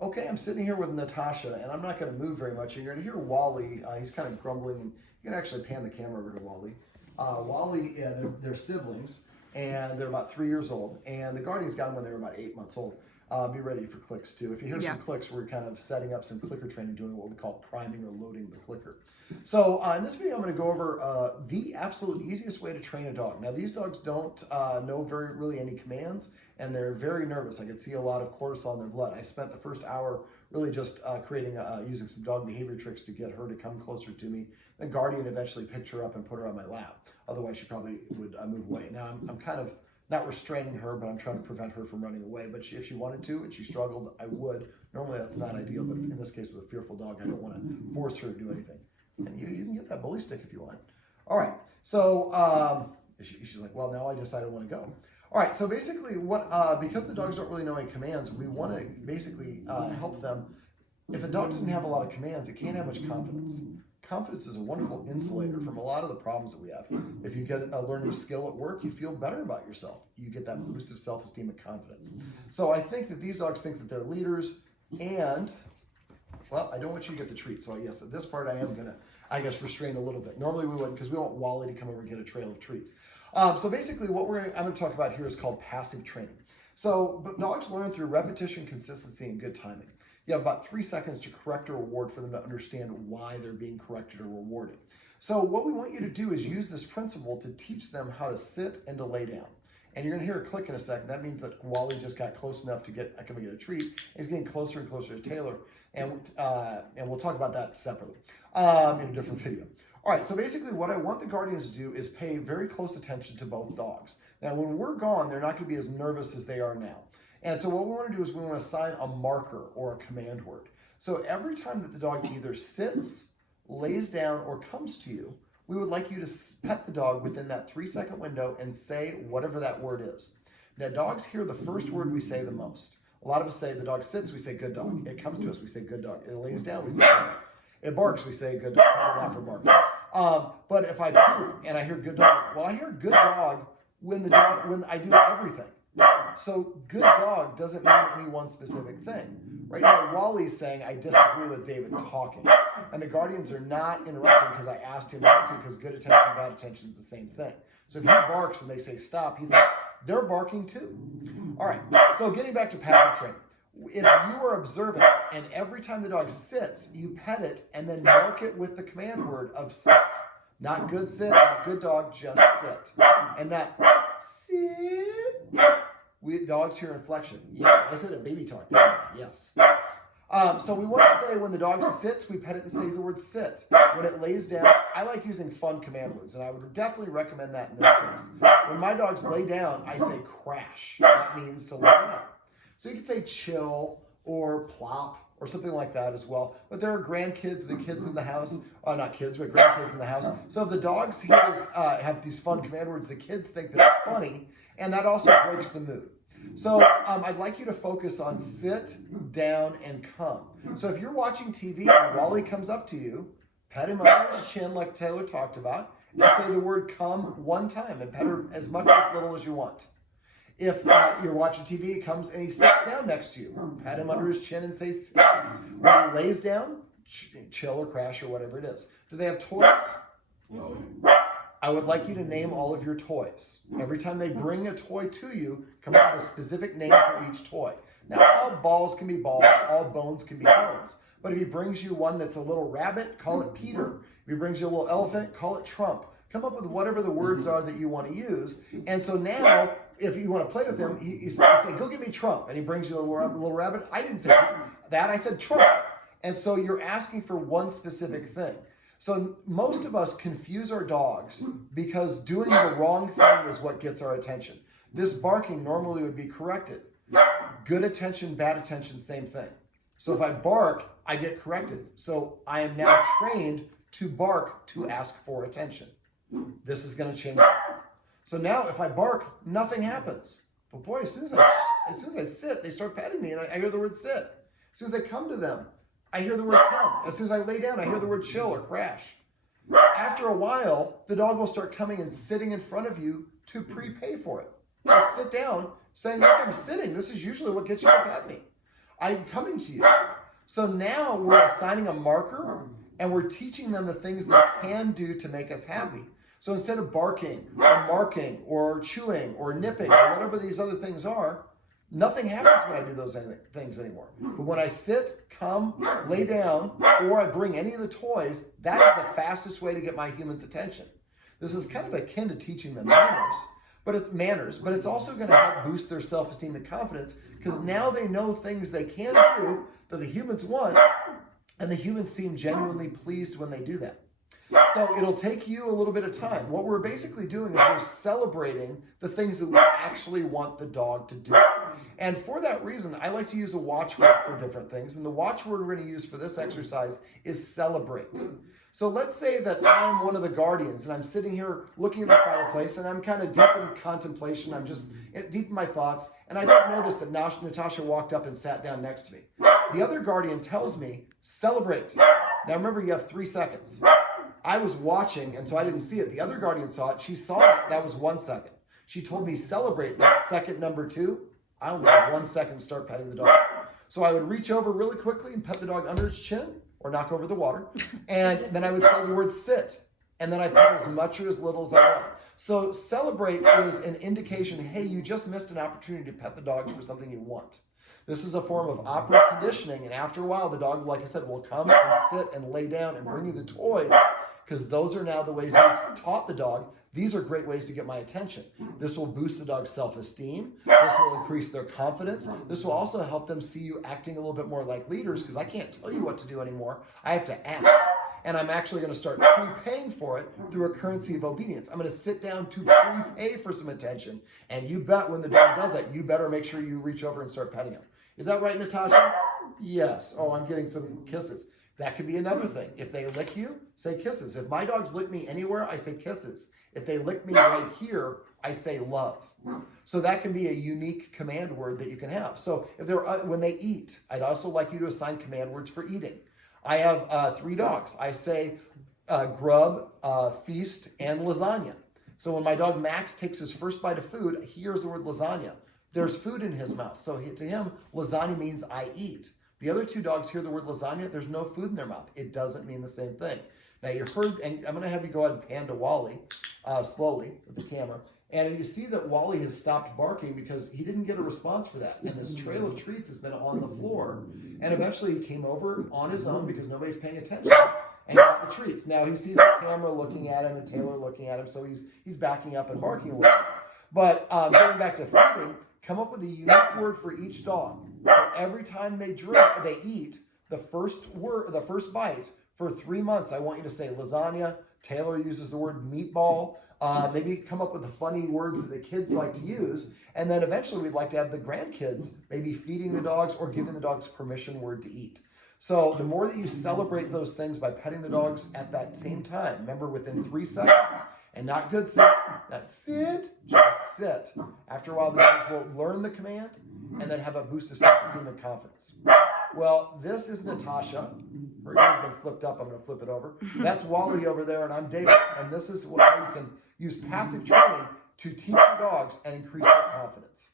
Okay, I'm sitting here with Natasha, and I'm not going to move very much. You're going to hear Wally. He's kind of grumbling, and you can actually pan the camera over to Wally. Wally, they're siblings, and they're about 3 years old. And the Guardians got them when they were about 8 months old. Be ready for clicks too. If you hear some clicks, we're kind of setting up some clicker training, doing what we call priming or loading the clicker. So in this video, I'm going to go over the absolute easiest way to train a dog. Now, these dogs don't know really any commands, and they're very nervous. I could see a lot of cortisol in their blood. I spent the first hour really just using some dog behavior tricks to get her to come closer to me. The Guardian eventually picked her up and put her on my lap. Otherwise, she probably would move away. Now, I'm kind of not restraining her, but I'm trying to prevent her from running away. But if she wanted to and she struggled, I would. Normally, that's not ideal, but in this case, with a fearful dog, I don't want to force her to do anything. And you can get that bully stick if you want. All right, so she's like, well, now I decide I want to go. All right, so basically because the dogs don't really know any commands, we want to basically help them. If a dog doesn't have a lot of commands, it can't have much confidence. Confidence is a wonderful insulator from a lot of the problems that we have. If you learn a new skill at work, you feel better about yourself. You get that boost of self-esteem and confidence. So I think that these dogs think that they're leaders, and, well, I don't want you to get the treat. So yes, at this part I am going to, I guess, restrain a little bit. Normally we wouldn't, because we want Wally to come over and get a trail of treats. So basically what I'm going to talk about here is called passive training. But dogs learn through repetition, consistency, and good timing. You have about 3 seconds to correct a reward for them to understand why they're being corrected or rewarded. So what we want you to do is use this principle to teach them how to sit and to lay down. And you're going to hear a click in a second. That means that Wally just got close enough to get a treat. He's getting closer and closer to Taylor, and we'll talk about that separately in a different video. All right, so basically what I want the Guardians to do is pay very close attention to both dogs. Now, when we're gone, they're not going to be as nervous as they are now. And so what we want to do is we want to assign a marker or a command word. So every time that the dog either sits, lays down, or comes to you, we would like you to pet the dog within that 3-second window and say whatever that word is. Now, dogs hear the first word we say the most. A lot of us say the dog sits, we say good dog. It comes to us, we say good dog. It lays down, we say good dog. It barks, we say good dog. We're not for barking. But if I poop and I hear good dog, well, I hear good dog when I do everything. So good dog doesn't mean any one specific thing. Right now, Wally's saying, I disagree with David talking. And the Guardians are not interrupting because I asked him not to, because good attention and bad attention is the same thing. So if he barks and they say stop, he thinks they're barking too. All right, so getting back to passive training. If you are observant and every time the dog sits, you pet it and then mark it with the command word of sit. Not good sit, not good dog, just sit. And not sit. Dogs hear inflection. Yeah, I said a baby talk. Yes. So we want to say when the dog sits, we pet it and say the word sit. When it lays down, I like using fun command words, and I would definitely recommend that in this case. When my dogs lay down, I say crash. That means to lay down. So you could say chill or plop or something like that as well. But there are grandkids, the kids in the house, not kids, but grandkids in the house. So if the dogs have these fun command words, the kids think that's funny, and that also breaks the mood. So I'd like you to focus on sit, down, and come. So if you're watching TV and Wally comes up to you, pet him under his chin like Taylor talked about, and say the word come 1 time and pet her as much or as little as you want. If you're watching TV, he comes and he sits down next to you, pet him under his chin and say sit. When he lays down, chill or crash or whatever it is. Do they have toys? No. I would like you to name all of your toys. Every time they bring a toy to you, come up with a specific name for each toy. Now, all balls can be balls, all bones can be bones. But if he brings you one that's a little rabbit, call it Peter. If he brings you a little elephant, call it Trump. Come up with whatever the words are that you want to use. And so now, if you want to play with him, you say, go get me Trump. And he brings you a little rabbit. I didn't say that. I said Trump. And so you're asking for one specific thing. So most of us confuse our dogs because doing the wrong thing is what gets our attention. This barking normally would be corrected. Good attention, bad attention, same thing. So if I bark, I get corrected. So I am now trained to bark to ask for attention. This is going to change. So now if I bark, nothing happens. But boy, as soon as I sit, they start petting me and I hear the word sit. As soon as I come to them, I hear the word come. As soon as I lay down, I hear the word chill or crash. After a while, the dog will start coming and sitting in front of you to prepay for it. Now sit down, saying, look, I'm sitting. This is usually what gets you to pet me. I'm coming to you. So now we're assigning a marker and we're teaching them the things they can do to make us happy. So instead of barking or marking or chewing or nipping or whatever these other things are, nothing happens when I do those things anymore. But when I sit, come, lay down, or I bring any of the toys, that is the fastest way to get my human's attention. This is kind of akin to teaching them manners, but it's also going to help boost their self-esteem and confidence, because now they know things they can do that the humans want, and the humans seem genuinely pleased when they do that. So it'll take you a little bit of time. What we're basically doing is we're celebrating the things that we actually want the dog to do. And for that reason, I like to use a watchword for different things. And the watchword we're going to use for this exercise is celebrate. So let's say that I'm one of the guardians and I'm sitting here looking at the fireplace and I'm kind of deep in contemplation. I'm just deep in my thoughts. And I don't notice that Natasha walked up and sat down next to me. The other guardian tells me, celebrate. Now remember, you have 3 seconds. I was watching, and so I didn't see it. The other guardian saw it. She saw it. That was 1 second. She told me, celebrate. That second number 2. I only had 1 second to start petting the dog. So I would reach over really quickly and pet the dog under its chin or knock over the water. And then I would say the word sit. And then I pet as much or as little as I want. So celebrate is an indication, hey, you just missed an opportunity to pet the dogs for something you want. This is a form of operant conditioning. And after a while, the dog, like I said, will come and sit and lay down and bring you the toys, because those are now the ways you've taught the dog. These are great ways to get my attention. This will boost the dog's self-esteem. This will increase their confidence. This will also help them see you acting a little bit more like leaders, because I can't tell you what to do anymore. I have to ask. And I'm actually going to start prepaying for it through a currency of obedience. I'm going to sit down to prepay for some attention. And you bet when the dog does that, you better make sure you reach over and start petting him. Is that right, Natasha? Yes. Oh, I'm getting some kisses. That could be another thing. If they lick you, say kisses. If my dogs lick me anywhere, I say kisses. If they lick me right here, I say love. So that can be a unique command word that you can have. So if they're when they eat, I'd also like you to assign command words for eating. I have 3 dogs. I say grub, feast, and lasagna. So when my dog Max takes his first bite of food, he hears the word lasagna. There's food in his mouth. So to him, lasagna means I eat. The other 2 dogs hear the word lasagna. There's no food in their mouth. It doesn't mean the same thing. Now you heard, and I'm going to have you go ahead and pan to Wally slowly with the camera. And you see that Wally has stopped barking because he didn't get a response for that. And this trail of treats has been on the floor. And eventually he came over on his own because nobody's paying attention and got the treats. Now he sees the camera looking at him and Taylor looking at him, so he's backing up and barking a little. But going back to feeding, come up with a unique word for each dog. So every time they eat, the first bite for 3 months, I want you to say lasagna. Taylor uses the word meatball. Maybe come up with the funny words that the kids like to use. And then eventually we'd like to have the grandkids maybe feeding the dogs or giving the dogs permission word to eat. So the more that you celebrate those things by petting the dogs at that same time, remember within 3 seconds, and not good sit, not sit, just sit. After a while, the dogs will learn the command and then have a boost of self-esteem and confidence. Well, this is Natasha. Her ear's been flipped up. I'm going to flip it over. That's Wally over there, and I'm David. And this is how you can use passive training to teach your dogs and increase their confidence.